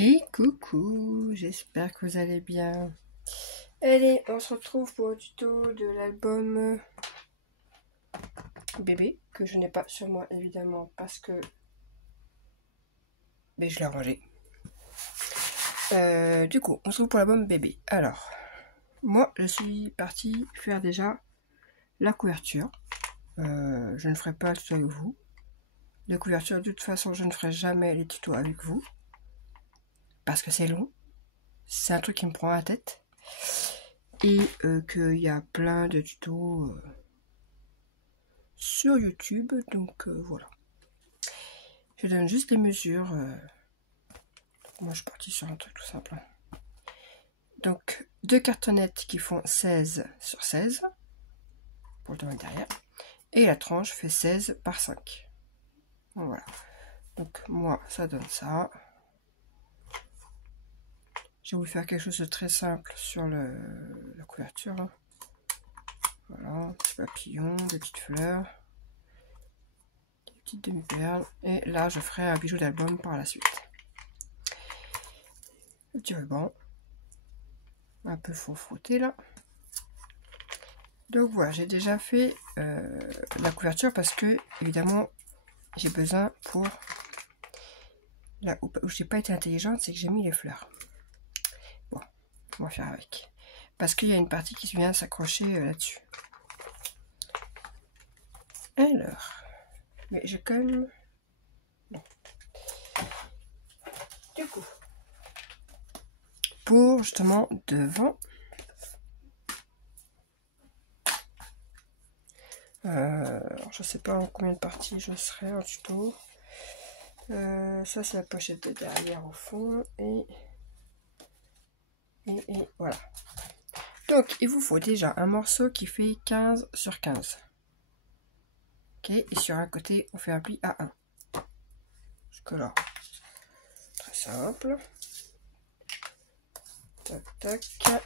Et coucou, j'espère que vous allez bien. Allez, on se retrouve pour le tuto de l'album bébé, que je n'ai pas sur moi évidemment parce que je l'ai rangé. Du coup, on se retrouve pour l'album bébé. Alors, moi je suis partie faire déjà la couverture. Je ne ferai pas le tuto avec vous. De couverture, de toute façon, je ne ferai jamais les tutos avec vous. Parce que c'est long. C'est un truc qui me prend la tête. Et qu'il y a plein de tutos sur YouTube. Donc voilà. Je donne juste les mesures. Moi je suis partie sur un truc tout simple. Donc 2 cartonnettes qui font 16 sur 16. Pour le domaine derrière. Et la tranche fait 16 par 5. Voilà. Donc moi ça donne ça. Je vais vous faire quelque chose de très simple sur la couverture. Voilà, petit papillon, des petites fleurs, des petites demi-perles. Et là, je ferai un bijou d'album par la suite. Le petit ruban. Un peu faux frotté là. Donc voilà, j'ai déjà fait la couverture parce que, évidemment, j'ai besoin pour... Là où j'ai pas été intelligente, c'est que j'ai mis les fleurs. Bon, on va faire avec. Parce qu'il y a une partie qui vient s'accrocher là-dessus. Alors, mais j'ai quand même... Non. Du coup, pour justement devant, je sais pas en combien de parties je serai en tuto. Ça c'est la pochette de derrière au fond et voilà. Donc il vous faut déjà un morceau qui fait 15 sur 15. Ok, et sur un côté on fait un pli à 1. Jusque là. Très simple. Tac tac.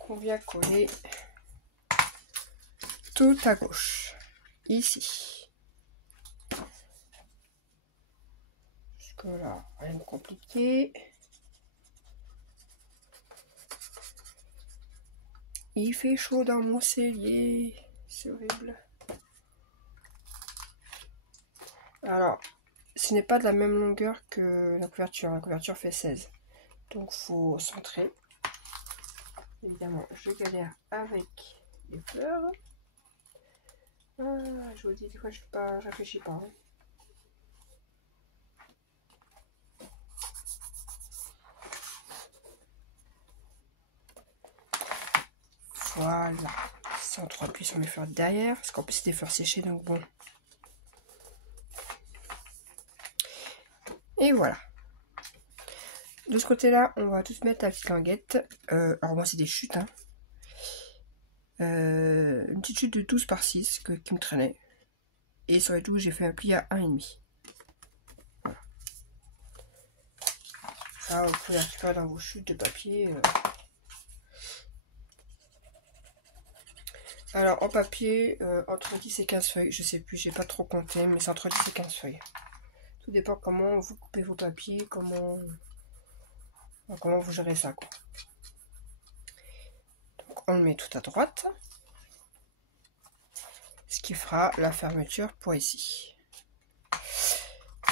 On vient coller tout à gauche. Ici. Jusque là, rien de compliqué. Il fait chaud dans mon cellier. C'est horrible. Alors, ce n'est pas de la même longueur que la couverture. La couverture fait 16. Donc, faut centrer. Évidemment, je galère avec les fleurs. Ah, je vous dis, des fois, je réfléchis pas. Hein. Voilà. Centre appuie sur mes fleurs derrière. Parce qu'en plus, c'est des fleurs séchées, donc bon. Et voilà. De ce côté-là, on va tous mettre la petite languette. Alors moi, c'est des chutes. Hein. Une petite chute de 12 par 6 qui me traînait. Et sur les 12, j'ai fait un pli à 1,5. Voilà. Ça, vous pouvez récupérer dans vos chutes de papier. Alors, en papier, entre 10 et 15 feuilles. Je sais plus, j'ai pas trop compté, mais c'est entre 10 et 15 feuilles. Tout dépend comment vous coupez vos papiers, comment vous gérez ça, quoi. Donc, on le met tout à droite. Ce qui fera la fermeture pour ici.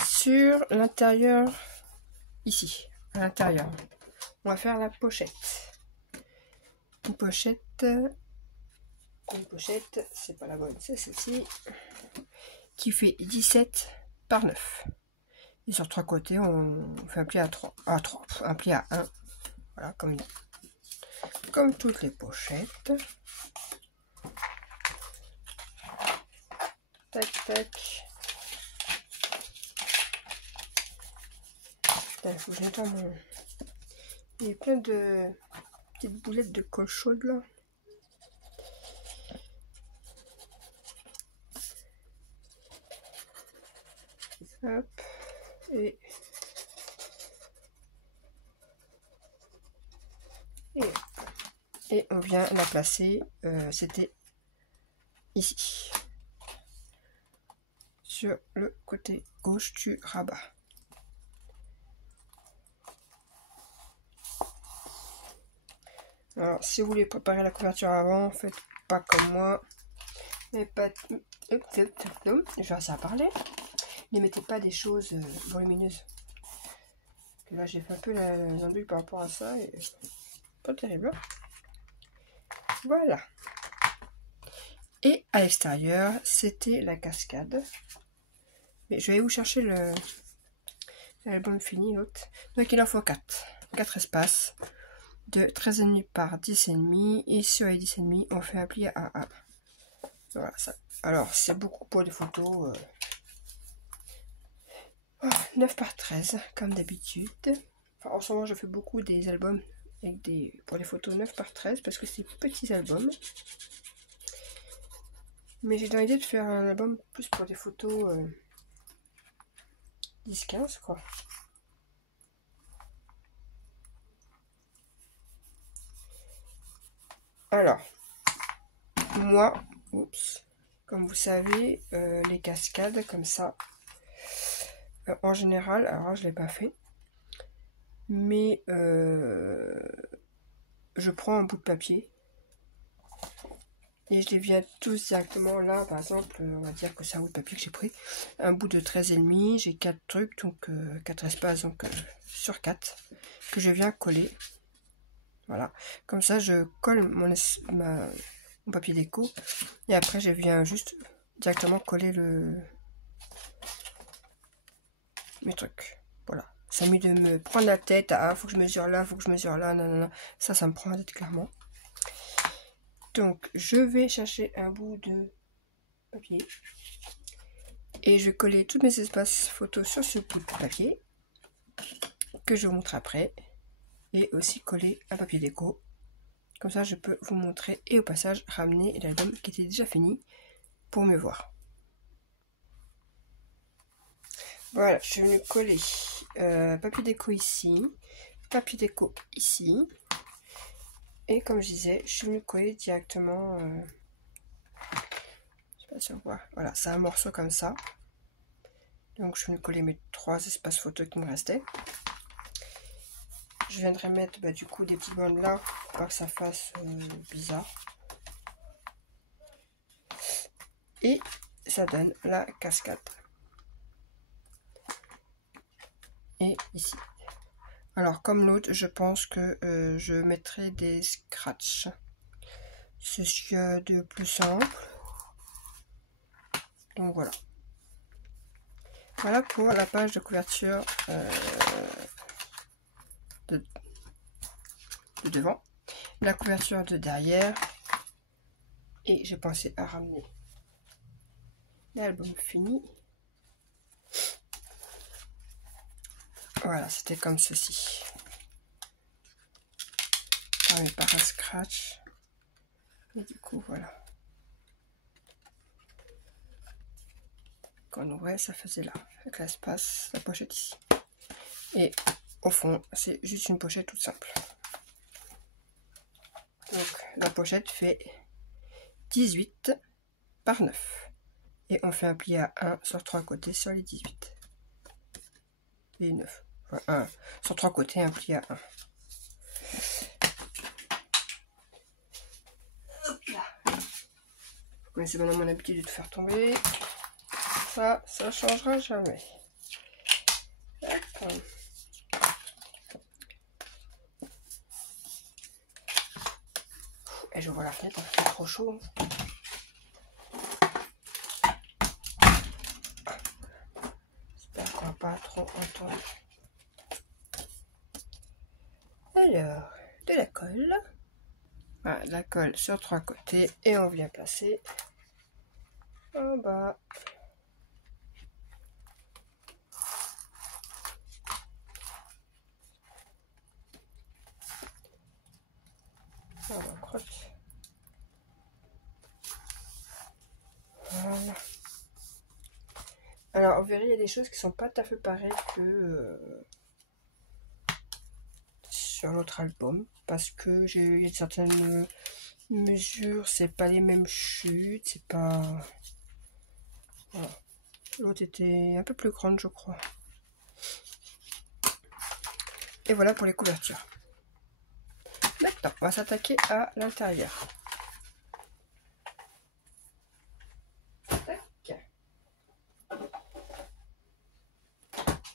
Sur l'intérieur, ici, à l'intérieur, on va faire la pochette. Une pochette, c'est pas la bonne, c'est celle-ci, qui fait 17 par 9. Et sur 3 côtés, on fait un pli à 3, un pli à 1, voilà, comme toutes les pochettes. Tac, tac. Putain, il faut que je nettoie mon... Il y a plein de petites boulettes de colle chaude là. Hop. Et on vient la placer. C'était ici. Sur le côté gauche du rabat. Alors, si vous voulez préparer la couverture avant, faites pas comme moi. Mais pas... Je vais réussir à parler. Ne mettez pas des choses volumineuses. Là, j'ai fait un peu la zambouille par rapport à ça. Et... pas terrible. Voilà. Et à l'extérieur, c'était la cascade. Mais je vais vous chercher l'album fini, l'autre. Donc, il en faut 4. 4 espaces. De 13,5 par 10,5. Et sur les 10,5, on fait un pli à 1. Voilà ça. Alors, c'est beaucoup pour les photos. 9 par 13, comme d'habitude. Enfin, en ce moment, je fais beaucoup des albums avec pour les photos 9 par 13 parce que c'est petits albums. Mais j'ai dans l'idée de faire un album plus pour des photos 10-15 quoi. Alors, moi, comme vous savez, les cascades comme ça, en général, alors je l'ai pas fait, mais je prends un bout de papier et je les viens tous directement là. Par exemple, on va dire que c'est un bout de papier que j'ai pris, un bout de 13,5, j'ai 4 trucs, donc 4 espaces, donc sur 4, que je viens coller. Voilà, comme ça je colle mon papier déco et après je viens juste directement coller mes trucs. Voilà, ça m'est de me prendre la tête, ah faut que je mesure là, faut que je mesure là, non, ça me prend la tête clairement. Donc je vais chercher un bout de papier et je vais coller tous mes espaces photos sur ce bout de papier que je vous montre après, et aussi coller un papier déco. Comme ça, je peux vous montrer et au passage ramener l'album qui était déjà fini pour mieux voir. Voilà, je suis venue coller papier déco ici, papier déco ici. Et comme je disais, je suis venue coller directement... je sais pas si on voit. Voilà, c'est un morceau comme ça. Donc je suis venue coller mes 3 espaces photos qui me restaient. Je viendrai mettre du coup des petites bandes là pour pas que ça fasse bizarre. Et ça donne la cascade. Et ici. Alors comme l'autre, je pense que je mettrai des scratchs. C'est ce qu'il y a de plus simple. Donc voilà. Voilà pour la page de couverture de devant. La couverture de derrière. Et j'ai pensé à ramener l'album fini. Voilà, c'était comme ceci. Fermé par un scratch. Et du coup, voilà. Quand on ouvrait, ça faisait là. Avec l'espace, la pochette ici. Et au fond, c'est juste une pochette toute simple. Donc, la pochette fait 18 par 9. Et on fait un pli à 1 sur 3 côtés sur les 18. Et 9. Enfin, 1 sur 3 côtés, un pli à 1. Vous connaissez maintenant mon habitude de te faire tomber. Ça changera jamais. Hop. Et je vois la fenêtre, il fait trop chaud. J'espère qu'on va pas trop entendre. Alors, de la colle. Voilà, de la colle sur 3 côtés et on vient placer en bas. On va crocher. Voilà. Alors, vous verrez, il y a des choses qui sont pas tout à fait pareilles que sur l'autre album, parce que il y a certaines mesures, c'est pas les mêmes chutes, c'est pas... Voilà. L'autre était un peu plus grande, je crois. Et voilà pour les couvertures. Maintenant, on va s'attaquer à l'intérieur.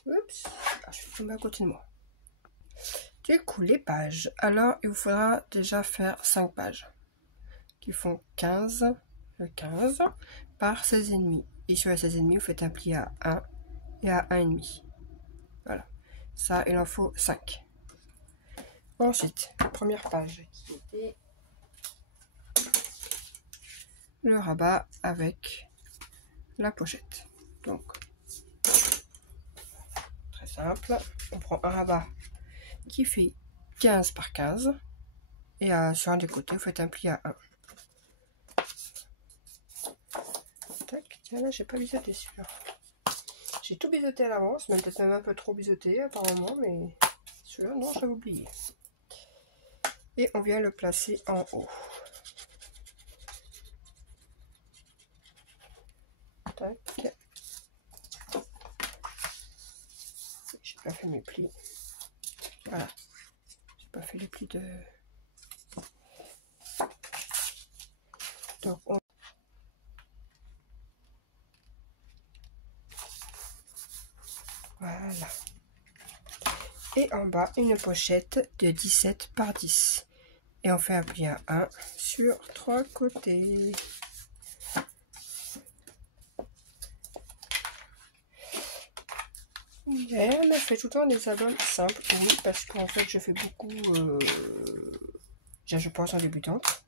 Oups, je suis tombée à côté de moi. Du coup, les pages. Alors, il vous faudra déjà faire 5 pages qui font 15 par 16,5. Et sur les 16,5, vous faites un pli à 1 et à 1,5. Voilà. Ça, il en faut 5. Ensuite, première page qui était le rabat avec la pochette. Donc, très simple. On prend un rabat qui fait 15 par 15 et sur un des côtés, vous faites un pli à 1. Tac, tiens là, j'ai pas biseauté celui-là. J'ai tout biseauté à l'avance, même peut-être même un peu trop biseauté apparemment, mais celui-là, non, j'avais oublié. Et on vient le placer en haut. Tac. J'ai pas fait mes plis. Voilà. J'ai pas fait les plis de... Donc on... Voilà. Et en bas, une pochette de 17 par 10. Et on fait un pli à 1 sur 3 côtés. Et on a fait tout le temps des albums simples, oui, parce qu'en fait je fais beaucoup, je pense en débutante,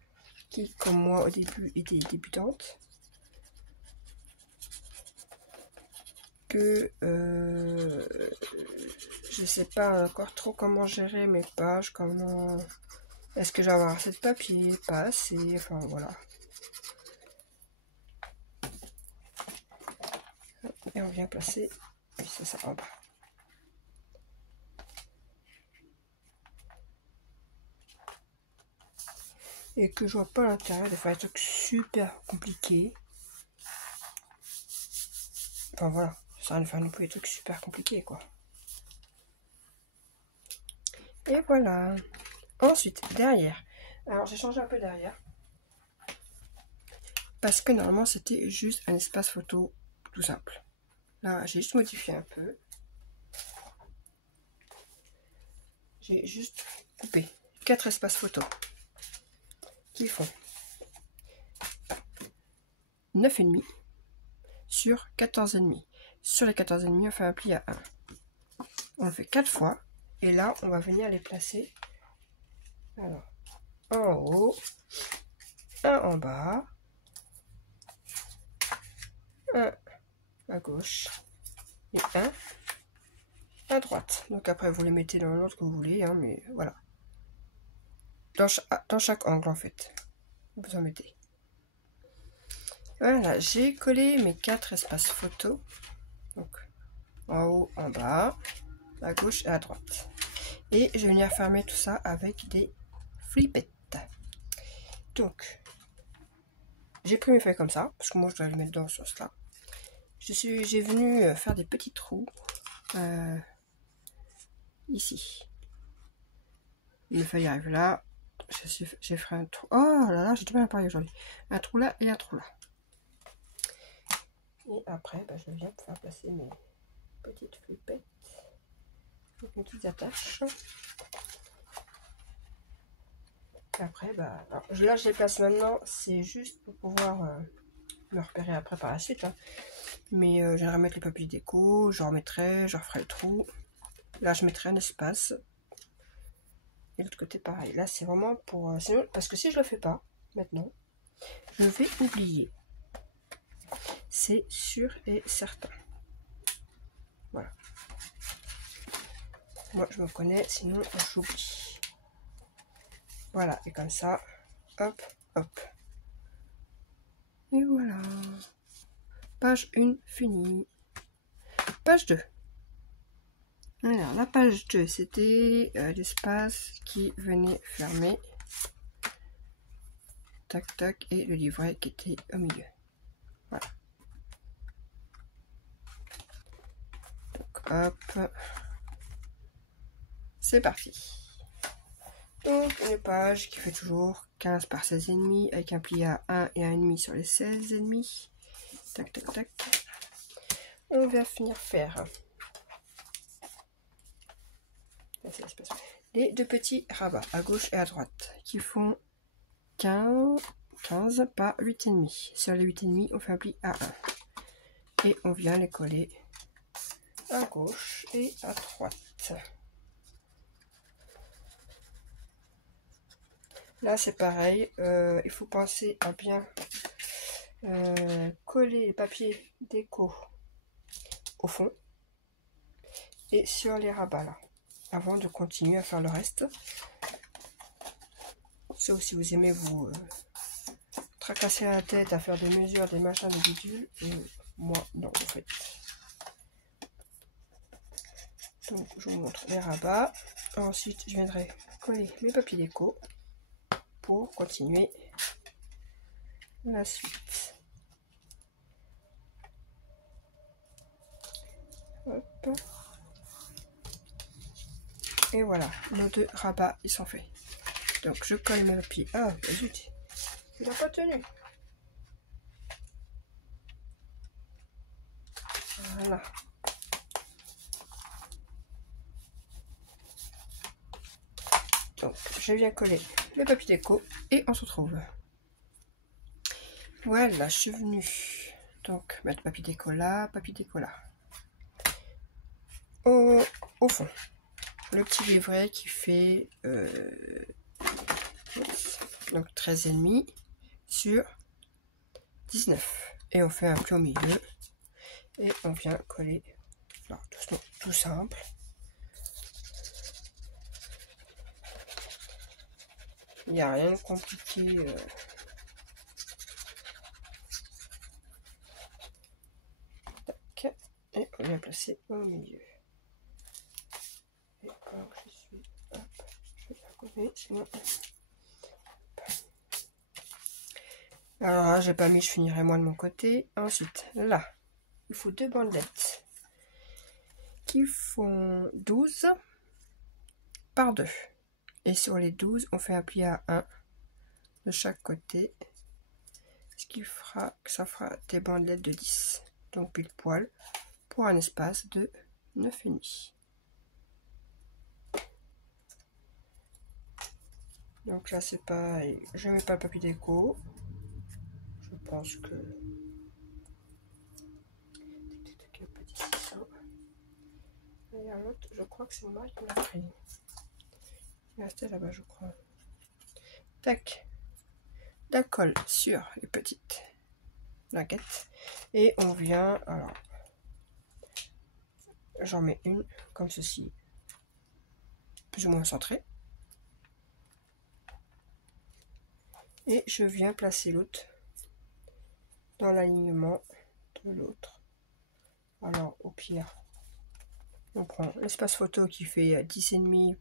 qui comme moi au début était débutante, que je sais pas encore trop comment gérer mes pages, comment, est-ce que j'ai avoir assez de papier, pas assez, enfin voilà. Et on vient placer, puis ça en bas. Et que je vois pas l'intérieur de faire des trucs super compliqués. Enfin voilà, ça va faire non plus des trucs super compliqués quoi. Et voilà. Ensuite, derrière. Alors j'ai changé un peu derrière. Parce que normalement c'était juste un espace photo tout simple. Là j'ai juste modifié un peu. J'ai juste coupé 4 espaces photo. Qui font 9,5 sur 14,5. Sur les 14,5, on fait un pli à 1. On le fait 4 fois. Et là, on va venir les placer. Alors, en haut, un en bas, un à gauche et un à droite. Donc après, vous les mettez dans l'ordre que vous voulez, hein, mais voilà. Dans chaque angle, en fait. Vous en mettez. Voilà, j'ai collé mes 4 espaces photos. Donc, en haut, en bas, à gauche et à droite. Et je vais venir fermer tout ça avec des flippettes. Donc, j'ai pris mes feuilles comme ça, parce que moi je dois les mettre dans ce sens-là. J'ai venu faire des petits trous ici. Mes feuilles arrivent là. J'ai fait un trou. Oh là là, j'ai du mal à parler aujourd'hui. Un trou là et un trou là. Et après, je viens pour faire placer mes petites flippettes. Avec mes petites attaches. Et après, alors, là je les place maintenant, c'est juste pour pouvoir me repérer après par la suite. Hein. Mais je vais remettre les papiers déco, je remettrai, je referai le trou. Là je mettrai un espace. Et l'autre côté pareil. Là c'est vraiment pour... sinon, parce que si je le fais pas maintenant, je vais oublier. C'est sûr et certain. Voilà. Moi je me connais, sinon j'oublie. Voilà, et comme ça, hop, hop. Et voilà. Page 1 finie. Page 2. Alors, la page 2, c'était l'espace qui venait fermer. Tac, tac, et le livret qui était au milieu. Voilà. Donc, hop. C'est parti. Donc une page qui fait toujours 15 par 16,5 avec un pli à 1 et 1,5 sur les 16,5. Tac, tac, tac. On va finir faire les deux petits rabats à gauche et à droite qui font 15 par 8,5. Sur les 8,5, on fait un pli à 1. Et on vient les coller à gauche et à droite. Là, c'est pareil. Il faut penser à bien coller les papiers déco au fond et sur les rabats là, avant de continuer à faire le reste. Sauf si vous aimez vous tracasser la tête à faire des mesures, des machins, des bidules. Moi, non, en fait. Donc, je vous montre les rabats. Ensuite, je viendrai coller mes papiers déco pour continuer la suite. Hop. Et voilà, nos deux rabats, ils sont faits. Donc, je colle mes papiers. Ah, zut, il n'a pas tenu. Voilà. Donc, je viens coller le papier déco et on se retrouve. Voilà, je suis venue donc mettre papier déco là, au fond. Le petit livret qui fait donc 13,5 sur 19. Et on fait un pli au milieu. Et on vient coller. Alors, tout simple. Il n'y a rien de compliqué. Tac. Et on vient placer au milieu. Et quand je suis, hop, je vais la coller, sinon. Alors là, j'ai pas mis, je finirai moi de mon côté. Ensuite, là, il faut deux bandelettes qui font 12 par 2. Et sur les 12, on fait un pli à 1 de chaque côté. Ce qui fera que ça fera des bandelettes de 10. Donc pile poil pour un espace de 9,5. Donc là c'est pareil, je mets pas le papier déco. Je pense que petit ciseau. Et l'autre, je crois que c'est mon mari qui l'a pris. Il est resté là-bas, je crois. Tac. La colle sur les petites languettes. Et on vient, alors, j'en mets une comme ceci, plus ou moins centrée. Et je viens placer l'autre dans l'alignement de l'autre. Alors au pire, on prend l'espace photo qui fait 10,5,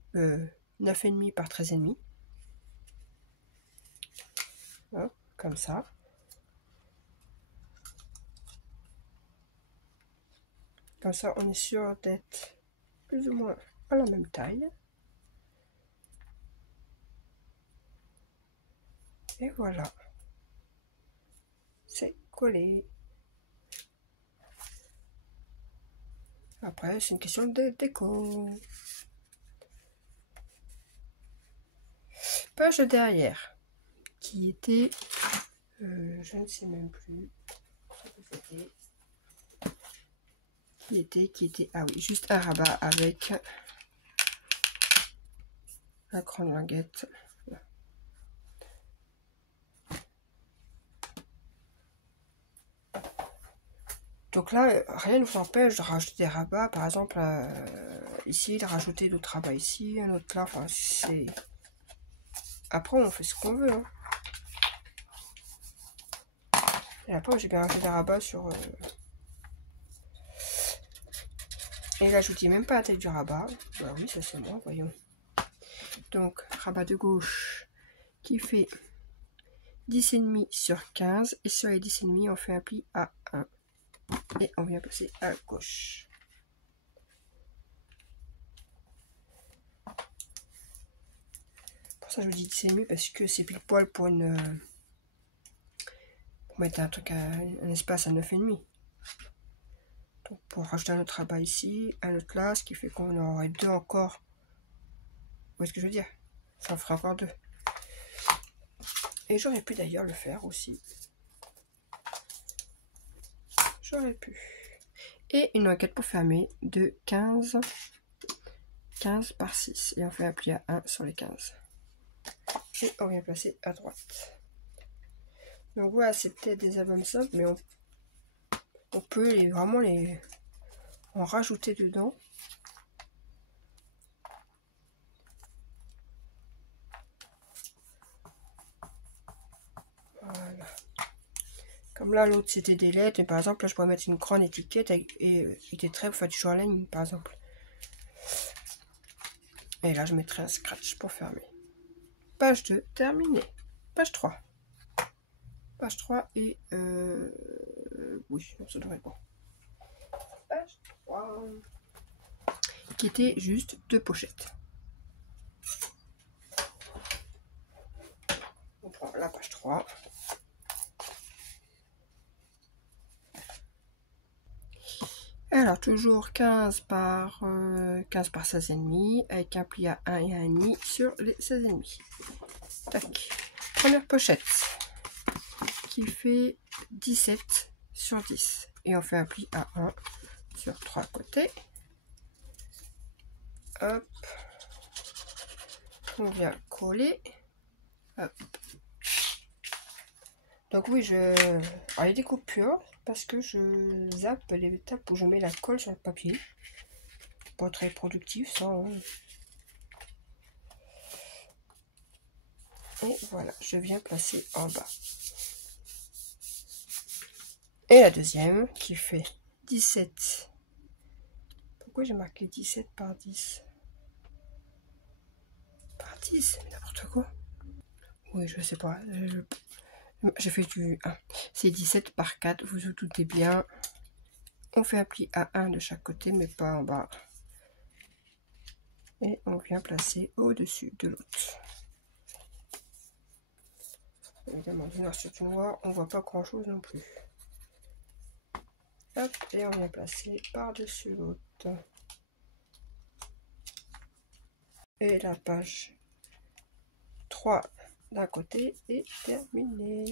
9,5 par 13,5. Hop, comme ça. Comme ça, on est sûr d'être plus ou moins à la même taille. Et voilà. C'est collé. Après, c'est une question de déco. Page derrière, qui était, je ne sais même plus, qui était, ah oui, juste un rabat avec un cran de languette. Donc là, rien ne vous empêche de rajouter des rabats. Par exemple, ici, de rajouter d'autres rabats ici, un autre là. Enfin, c'est... Après, on fait ce qu'on veut. Hein. Et après, j'ai bien rajouté des rabats sur... Et là, je vous dis même pas la taille du rabat. Bah oui, ça c'est moi, voyons. Donc, rabat de gauche qui fait 10,5 sur 15. Et sur les 10,5, on fait un pli à 1. Et on vient passer à gauche. ça je vous dis 10,5 parce que c'est pile poil pour une... pour mettre un truc, un espace à 9,5. Donc pour rajouter un autre rabat ici, un autre là, ce qui fait qu'on aurait 2 encore. Vous voyez ce que je veux dire? Ça en ferait encore 2. Et j'aurais pu d'ailleurs le faire aussi. J'aurais pu. Et une enquête pour fermer de 15 par 6. Et on fait un pli à 1 sur les 15. Et on vient placer à droite. Donc voilà, c'est peut-être des albums simples, mais on peut vraiment en rajouter dedans. Voilà. Comme là, l'autre c'était des lettres, et par exemple, là je pourrais mettre une grande étiquette et des traits pour faire du jour à la ligne, par exemple. Et là, je mettrai un scratch pour fermer. Page 2, terminée. Page 3. Page 3 et... oui, ça devrait être bon. Page 3. Qui était juste 2 pochettes. On prend la page 3. Alors, toujours 15 par 16,5 avec un pli à 1 et 1,5 sur les 16,5. Tac. Première pochette qui fait 17 sur 10. Et on fait un pli à 1 sur 3 côtés. Hop. On vient coller. Hop. Donc oui, alors, il y a des coupures parce que je zappe les étapes où je mets la colle sur le papier. Pas très productif ça. Hein. Et voilà, je viens placer en bas. Et la deuxième qui fait 17. Pourquoi j'ai marqué 17 par 10? Par 10, mais n'importe quoi. Oui, je sais pas. J'ai fait du 1. C'est 17 par 4, vous vous doutez bien. On fait un pli à 1 de chaque côté, mais pas en bas. Et on vient placer au-dessus de l'autre. Évidemment, du noir sur du noir, on voit pas grand-chose non plus. Hop, et on vient placer par-dessus l'autre. Et la page 3 d'un côté est terminée.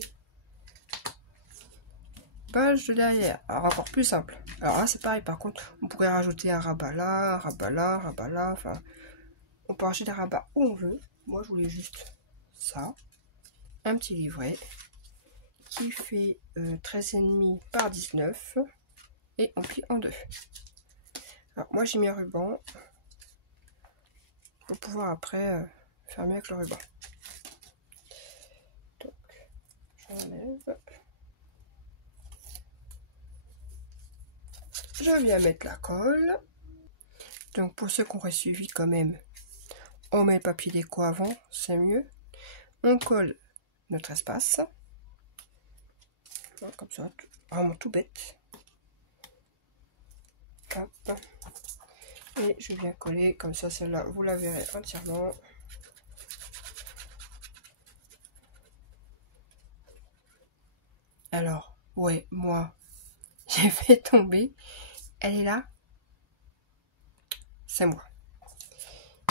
Page de derrière. Alors encore plus simple. Alors là c'est pareil, par contre on pourrait rajouter un rabat là, un rabat là, un rabat là, enfin on peut rajouter un rabat où on veut. Moi je voulais juste ça. Un petit livret qui fait 13,5 par 19 et on plie en 2. Alors moi j'ai mis un ruban pour pouvoir après fermer avec le ruban. Donc j'enlève. Je viens mettre la colle. Donc pour ceux qui auraient suivi quand même, on met le papier déco avant, c'est mieux. On colle notre espace. Comme ça, vraiment tout bête. Hop. Et je viens coller comme ça, celle-là, vous la verrez entièrement. Alors, ouais, moi, j'ai fait tomber. Elle est là. C'est moi.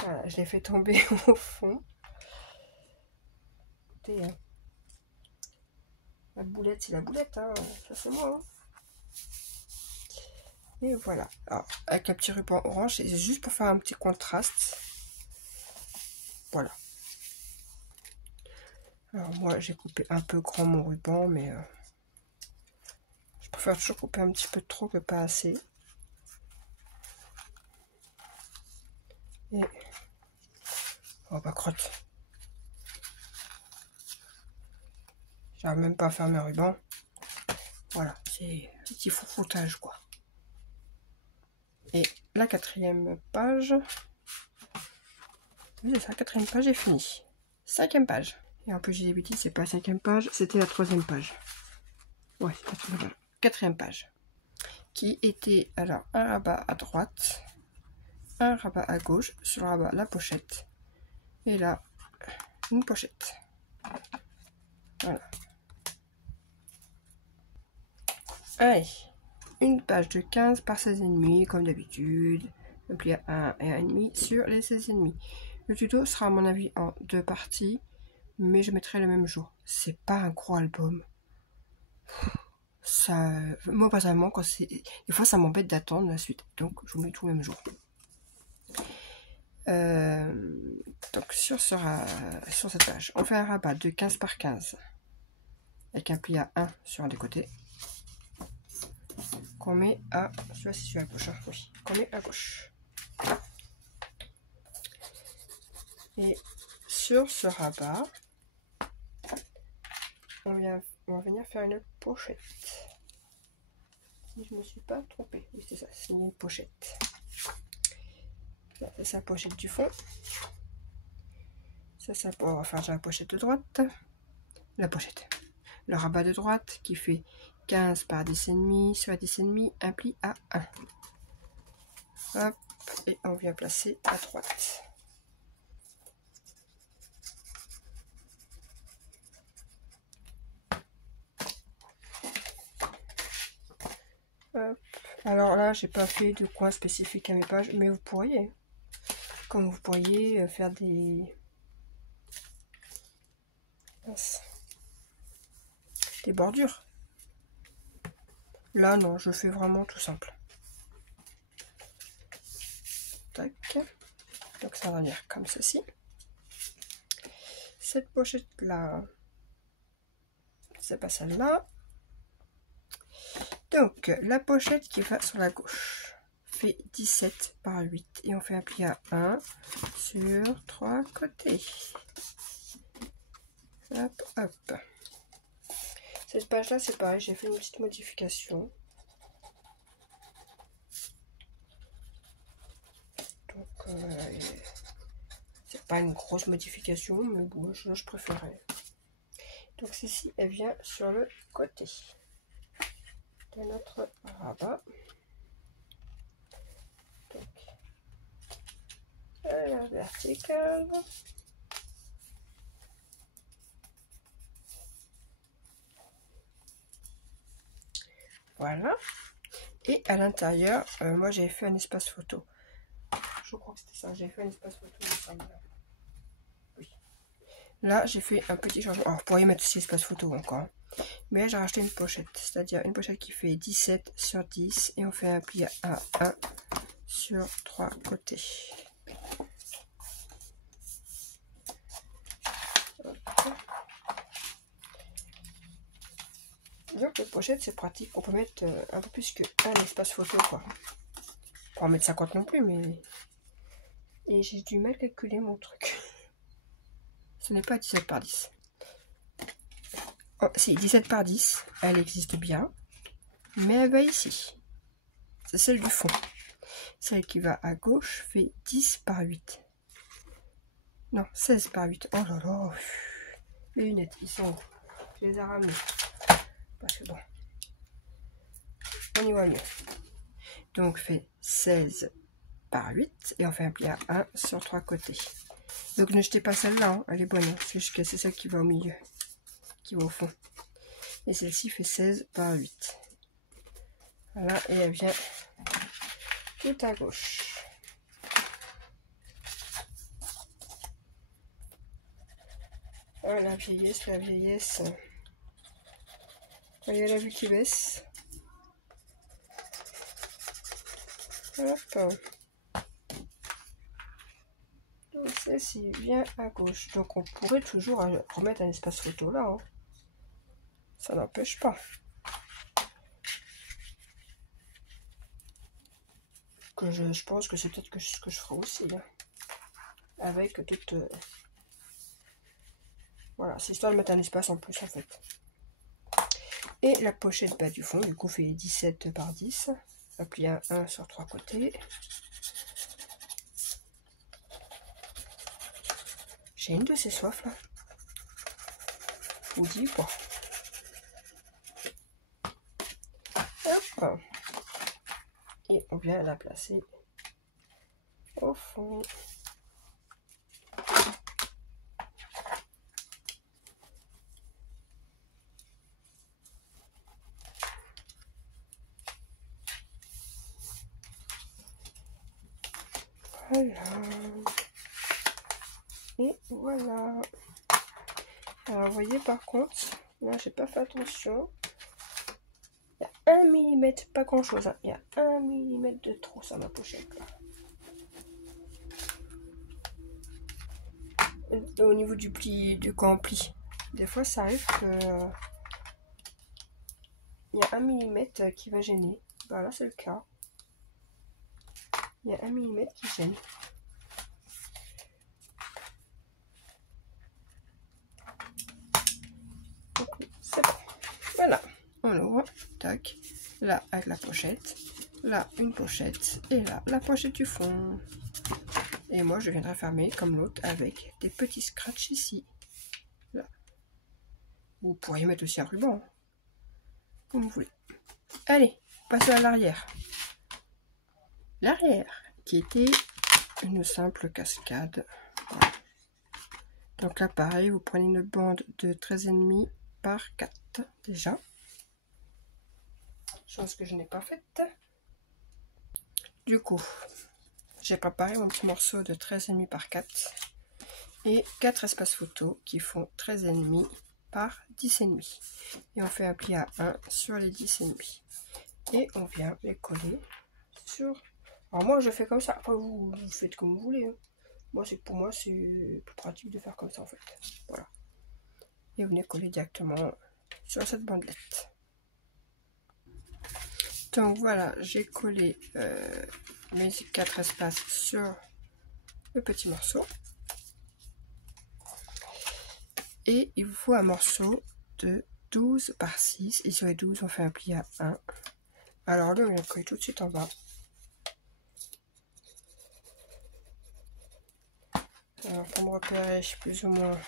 Voilà, je l'ai fait tomber au fond. Écoutez, la boulette, c'est la boulette, hein. Ça c'est moi. Hein. Et voilà. Alors, avec un petit ruban orange, c'est juste pour faire un petit contraste. Voilà. Alors moi, j'ai coupé un peu grand mon ruban, mais je préfère toujours couper un petit peu trop que pas assez. Et oh bah crotte. J'arrive même pas à fermer un ruban. Voilà, c'est un petit foutage quoi. Et la quatrième page. Oui, c'est ça, la quatrième page est finie. 5e page. Et en plus j'ai des bêtises, c'est pas la 5e page, c'était la 3e page. Ouais, c'est la 3e page. 4e page. Qui était alors un rabat à droite, un rabat à gauche, sur le rabat la pochette. Et là, une pochette. Voilà. Allez, une page de 15 par 16,5 comme d'habitude. Le pli à 1 et 1,5 sur les 16,5. Le tuto sera à mon avis en 2 parties, mais je mettrai le même jour. C'est pas un gros album. Ça, moi personnellement, quand c'est, des fois ça m'embête d'attendre la suite, donc je vous mets tout le même jour. Donc sur cette page, on fait un rabat de 15 par 15 avec un pli à 1 sur un des côtés qu'on met à, je sais pas si c'est à gauche, hein, oui, qu'on met à gauche. Et sur ce rabat, on va venir faire une pochette. Si je me suis pas trompée, oui c'est ça, c'est une pochette. C'est sa pochette du fond. Ça on va faire la pochette de droite. La pochette. Le rabat de droite qui fait 15 par 10,5 sur 10,5, un pli à 1. Hop, et on vient placer à droite. Hop. Alors là, j'ai pas fait de coin spécifique à mes pages, mais vous pourriez. Comme vous pourriez faire des bordures. Là, non, je fais vraiment tout simple. Tac. Donc ça va venir comme ceci. Cette pochette là, c'est pas celle-là. Donc la pochette qui va sur la gauche fait 17 par 8 et on fait un pli à 1 sur 3 côtés. Hop, hop. Cette page là c'est pareil, j'ai fait une petite modification. Donc c'est pas une grosse modification, mais bon, je préférais. Donc ceci, elle vient sur le côté de notre rabat. Donc, à la verticale. Voilà. Et à l'intérieur, moi j'avais fait un espace photo. Je crois que c'était ça, j'avais fait un espace photo. Oui. Là, j'ai fait un petit changement. Alors, vous pourriez mettre aussi espace photo encore. Mais j'ai racheté une pochette, c'est-à-dire une pochette qui fait 17 sur 10 et on fait un pli à 1 sur 3 côtés. Donc cette pochette c'est pratique, on peut mettre un peu plus qu'un espace photo quoi. Pas en mettre 50 non plus, mais... Et j'ai du mal à calculer mon truc. Ce n'est pas 17 par 10. Oh, si, 17 par 10, elle existe bien, mais elle va ici. C'est celle du fond. Celle qui va à gauche fait 10 par 8. Non, 16 par 8. Oh là là. Les lunettes, ils sont où? Je les ai ramenées. Parce que bon, on y voit mieux. Donc, fait 16 par 8. Et on fait un pli à 1 sur 3 côtés. Donc, ne jetez pas celle-là. Hein. Elle est bonne. Hein. C'est juste que c'est celle qui va au milieu. Qui va au fond. Et celle-ci fait 16 par 8. Voilà. Et elle vient tout à gauche. Oh, la vieillesse, la vieillesse. Voyez la vue qui baisse. Hop. Donc celle-ci vient à gauche. Donc on pourrait toujours remettre un espace photo là. Hein. Ça n'empêche pas. Que je pense que c'est peut-être ce que je ferai aussi. Là. Avec toute... Voilà, c'est histoire de mettre un espace en plus en fait. Et la pochette bas du fond, du coup, fait 17 par 10. Applié à 1 sur 3 côtés. J'ai une de ces soifs là. Vous dis quoi. Hop. Et on vient la placer au fond. Voilà. Et voilà. Alors, vous voyez, par contre, là, j'ai pas fait attention. Il y a 1 mm, pas grand chose, hein. Il y a 1 mm de trop sur ma pochette, là. Au niveau du pli, du quand on plie. Des fois, ça arrive que il y a 1 mm qui va gêner. Voilà, c'est le cas. Il y a 1 mm qui gêne. Donc, c'est bon. Voilà. On ouvre. Tac. Là, avec la pochette. Là, une pochette. Et là, la pochette du fond. Et moi, je viendrai fermer comme l'autre avec des petits scratchs ici. Là. Vous pourriez mettre aussi un ruban. Comme vous voulez. Allez, passons à l'arrière. L'arrière, qui était une simple cascade. Voilà. Donc là, pareil, vous prenez une bande de 13,5 par 4 déjà. Chose que je n'ai pas faite. Du coup, j'ai préparé mon petit morceau de 13,5 par 4 et 4 espaces photos qui font 13,5 par 10,5. Et on fait un pli à 1 sur les 10,5. Et on vient les coller sur... Alors moi, je fais comme ça. Après, vous faites comme vous voulez. Hein. Moi, pour moi, c'est plus pratique de faire comme ça, en fait. Voilà. Et vous venez coller directement sur cette bandelette. Donc voilà, j'ai collé mes 4 espaces sur le petit morceau. Et il vous faut un morceau de 12 par 6. Et sur les 12, on fait un pli à 1. Alors là, on vient coller tout de suite en bas. Alors pour me repérer, plus ou moins,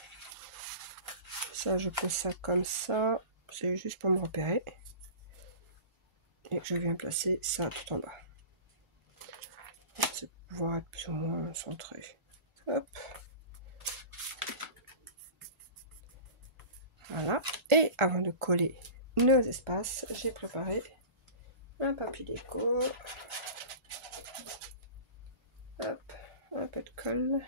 ça, je pose ça comme ça. C'est juste pour me repérer. Et je viens placer ça tout en bas. C'est pour pouvoir être plus ou moins centré. Hop. Voilà. Et avant de coller nos espaces, j'ai préparé un papier déco. Hop. Un peu de colle.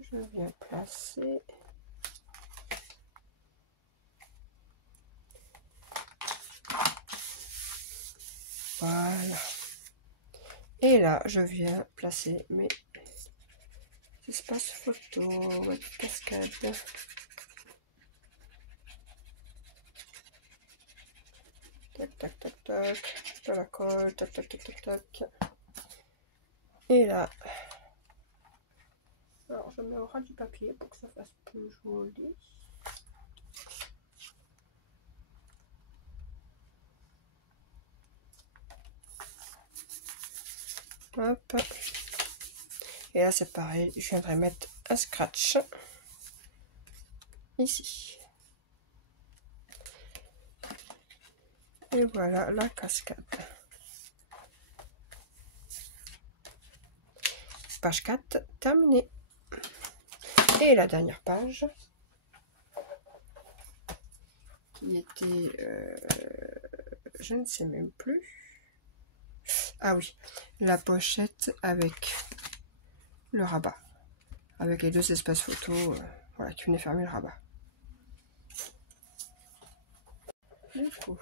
Je viens placer. Voilà. Et là, je viens placer mes espaces photo, cascade. Tac, tac, tac, tac. De la colle, tac, tac, tac, tac, tac. Et là, alors je mets au ras du papier pour que ça fasse plus joli. Hop. Et là c'est pareil, je viendrai mettre un scratch ici. Et voilà la cascade. Page 4 terminée. Et la dernière page qui était je ne sais même plus. Ah oui, la pochette avec le rabat, avec les 2 espaces photos, voilà, qui venaient fermer le rabat. Du coup,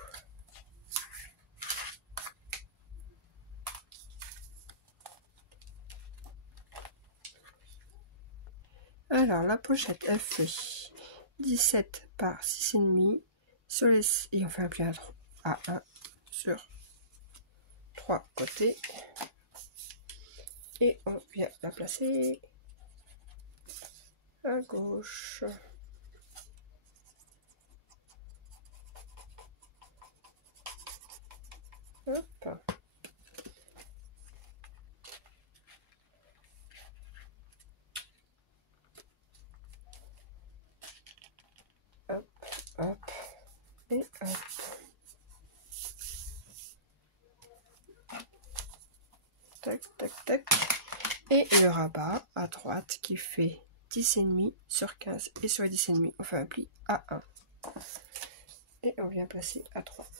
alors la pochette elle fait 17 par 6,5 sur les, et on fait un pli à 1 sur 3 côtés. Et on vient la placer à gauche. Hop. Hop, hop, et hop. Tac, tac, tac. Et le rabat à droite qui fait 10,5 sur 15. Et sur les 10,5, on fait un pli à 1. Et on vient placer à droite.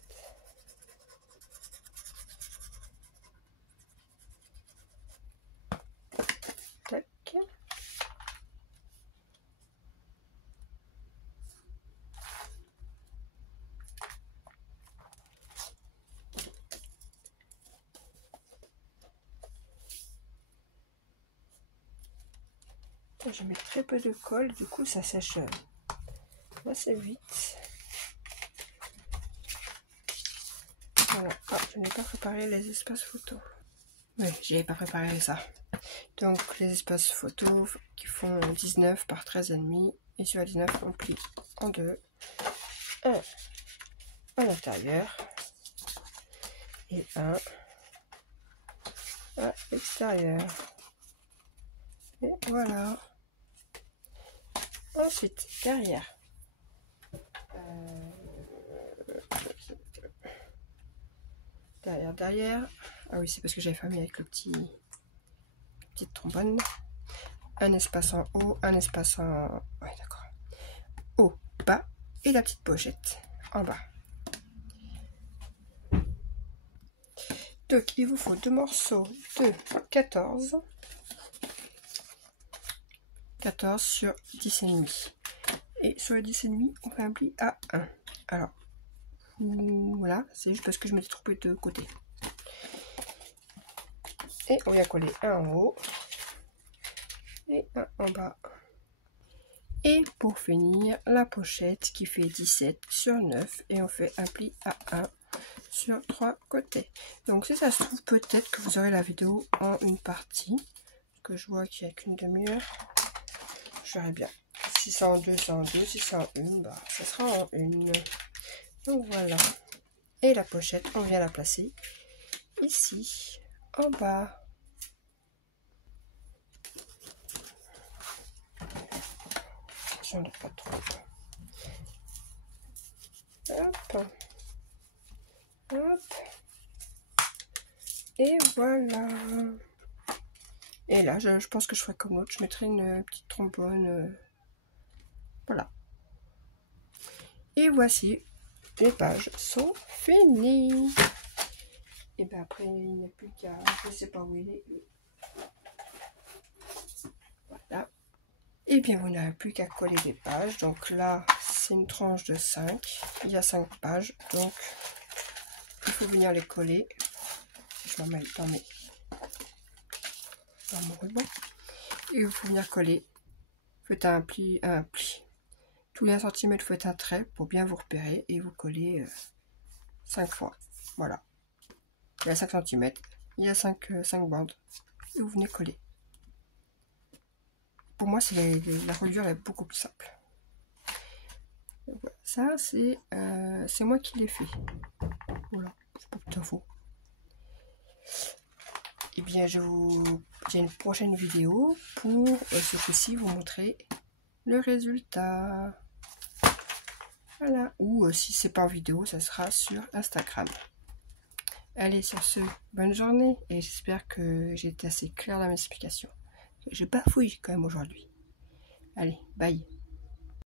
Je mets très peu de colle, du coup ça sèche assez vite. Voilà. Ah, je n'ai pas préparé les espaces photos. Oui, j'ai pas préparé ça. Donc les espaces photos qui font 19 par 13,5 et sur la 19 on plie en deux. Un à l'intérieur et un à l'extérieur. Et voilà. Ensuite, derrière. Derrière. Ah oui, c'est parce que j'avais fait avec le petite trombone. Un espace en haut, un espace en... Oui, d'accord. Haut, bas et la petite pochette en bas. Donc, il vous faut deux morceaux de 14 sur 10,5. Et sur le 10,5, on fait un pli à 1. Alors, voilà, c'est juste parce que je m'étais trompée de côté. Et on vient coller un en haut et un en bas. Et pour finir, la pochette qui fait 17 sur 9 et on fait un pli à 1 sur 3 côtés. Donc si ça se trouve, peut-être que vous aurez la vidéo en une partie. Parce que je vois qu'il n'y a qu'une demi-heure. Je verrai bien. Si c'est en deux, c'est en deux. Si c'est en une, bah, ça sera en une. Donc voilà. Et la pochette, on vient la placer ici, en bas. J'en ai pas trop. Hop. Hop. Et voilà. Et là, je pense que je ferai comme l'autre. Je mettrai une petite trombone. Voilà. Et voici, les pages sont finies. Et bien après, il n'y a plus qu'à... Je ne sais pas où il est. Voilà. Et bien, vous n'avez plus qu'à coller des pages. Donc là, c'est une tranche de 5. Il y a 5 pages. Donc, il faut venir les coller. Je vais en mettre dans mon ruban. Et il faut venir coller. Faites un pli. Tous les 1 cm, faites un trait pour bien vous repérer. Et vous collez 5 fois. Voilà. Il y a 5 cm. Il y a 5 bandes. Et vous venez coller. Pour moi, la reliure est beaucoup plus simple. Voilà. Ça, c'est moi qui l'ai fait. Voilà, c'est pas tout à faux. Et bien, j'ai une prochaine vidéo pour ce coup-ci vous montrer le résultat. Voilà. Ou si c'est pas en vidéo, ça sera sur Instagram. Allez, sur ce, bonne journée et j'espère que j'ai été assez claire dans mes explications. J'ai bafouillé quand même aujourd'hui. Allez, bye.